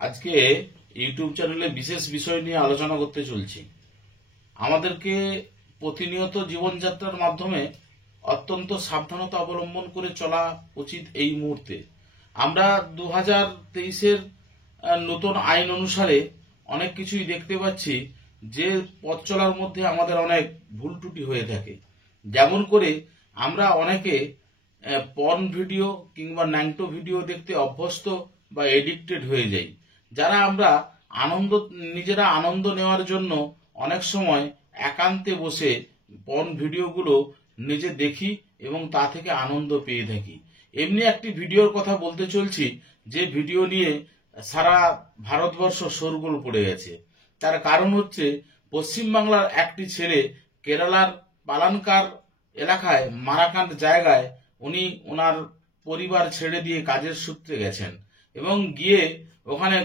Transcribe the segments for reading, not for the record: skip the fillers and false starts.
আজকে ইউটিউব চ্যানেলে বিশেষ বিষয় নিয়ে আলোচনা করতে চলছি। আমাদেরকে প্রতিনিয়ত জীবনযাত্রার মাধ্যমে অত্যন্ত সাবধানতা অবলম্বন করে চলা উচিত। এই মুহূর্তে আমরা 2023-এর নতুন আইন অনুসারে অনেক কিছুই দেখতে পাচ্ছি যে পথ চলার মধ্যে আমাদের অনেক ভুল ত্রুটি হয়ে থাকে। যেমন করে আমরা অনেকে পর্ন ভিডিও কিংবা ন্যাংটো ভিডিও দেখতে অভ্যস্ত বা এডিক্টেড হয়ে যাই, যারা আমরা নিজেরা আনন্দ নেওয়ার জন্য অনেক সময় একান্তে বসে পর্ন ভিডিওগুলো নিজে দেখি এবং তা থেকে আনন্দ পেয়ে থাকি। এমনি একটি ভিডিওর কথা বলতে চলছি যে ভিডিও নিয়ে সারা ভারতবর্ষ শোরগোল পড়ে গেছে। তার কারণ হচ্ছে পশ্চিমবাংলার একটি ছেলে কেরালার পালানকার এলাকায় মারাকান্ড জায়গায় উনি ওনার পরিবার ছেড়ে দিয়ে কাজের সূত্রে গেছেন এবং গিয়ে ওখানে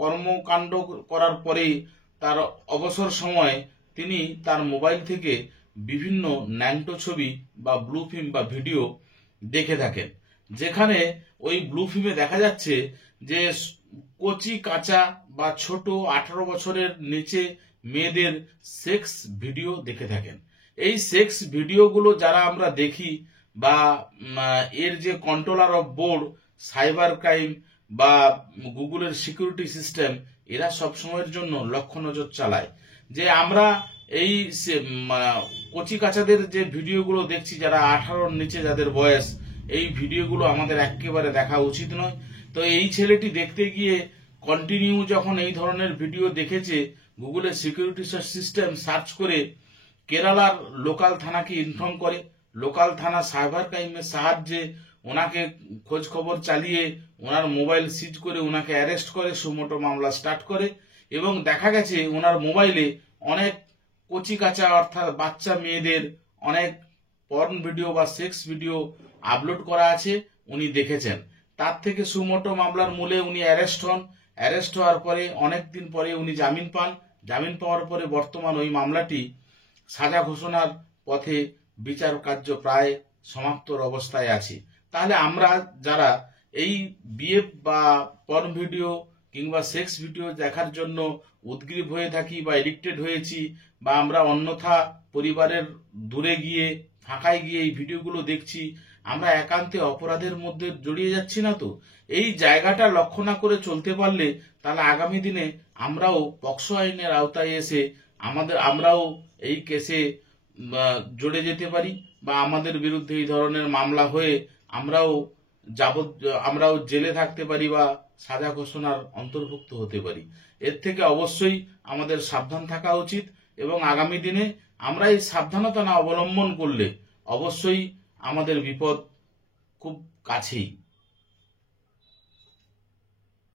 কর্মকাণ্ড করার পরেই তার অবসর সময় তিনি তার মোবাইল থেকে বিভিন্ন ন্যাংটো ছবি বা ব্লু ফিল্ম বা ভিডিও দেখে থাকেন, যেখানে ওই ব্লু ফিল্মে দেখা যাচ্ছে যে কচি কাঁচা বা ছোট 18 বছরের নিচে মেয়েদের সেক্স ভিডিও দেখে থাকেন। এই সেক্স ভিডিওগুলো যারা আমরা দেখি বা এর যে controller of board, cyber crime বা গুগলের সিকিউরিটি সিস্টেম, এরা সব সময়ের জন্য লক্ষ্য নজর চালায় যে আমরা এই কচি কাচাদের যে ভিডিওগুলো দেখছি, যারা 18-র নিচে যাদের বয়স, এই ভিডিওগুলো আমাদের একেবারে দেখা উচিত নয়। তো এই ছেলেটি দেখতে গিয়ে কন্টিনিউ যখন এই ধরনের ভিডিও দেখেছে, গুগলের সিকিউরিটি সিস্টেম সার্চ করে কেরালার লোকাল থানাকে ইনফর্ম করে। লোকাল থানা সাইবার ক্রাইমের সাহায্যে ওনাকে খোঁজ খবর চালিয়ে ওনার মোবাইল সিজ করে ওনাকে অ্যারেস্ট করে, সুমোটো মামলা স্টার্ট করে এবং দেখা গেছে ওনার মোবাইলে অনেক কচি কাঁচা অর্থাৎ বাচ্চা মেয়েদের অনেক পর্ন ভিডিও বা সেক্স ভিডিও আপলোড করা আছে, উনি দেখেছেন। তার থেকে সুমোটো মামলার মূলে উনি অ্যারেস্ট হন। অ্যারেস্ট হওয়ার পরে অনেক দিন পরে উনি জামিন পান। জামিন পাওয়ার পরে বর্তমান ওই মামলাটি সাজা ঘোষণার পথে, বিচার কার্য প্রায় সমাপ্তর অবস্থায় আছে। তাহলে আমরা যারা এই বিএফ বা পর্ন ভিডিও কিংবা সেক্স ভিডিও দেখার জন্য উদ্গ্রীব হয়ে থাকি বা এডিক্টেড হয়েছি, বা আমরা অন্যথা পরিবারের দূরে গিয়ে ফাঁকায় গিয়ে এই ভিডিওগুলো দেখছি, আমরা একান্তে অপরাধের মধ্যে জড়িয়ে যাচ্ছি না তো? এই জায়গাটা লক্ষ্য না করে চলতে পারলে তাহলে আগামী দিনে আমরাও পক্সো আইনের আওতায় এসে আমরাও এই কেসে জড়ে যেতে পারি, বা আমাদের বিরুদ্ধে এই ধরনের মামলা হয়ে আমরাও জেলে থাকতে পারি বা সাজা ঘোষণার অন্তর্ভুক্ত হতে পারি। এর থেকে অবশ্যই আমাদের সাবধান থাকা উচিত এবং আগামী দিনে আমরা এই সাবধানতা না অবলম্বন করলে অবশ্যই আমাদের বিপদ খুব কাছেই।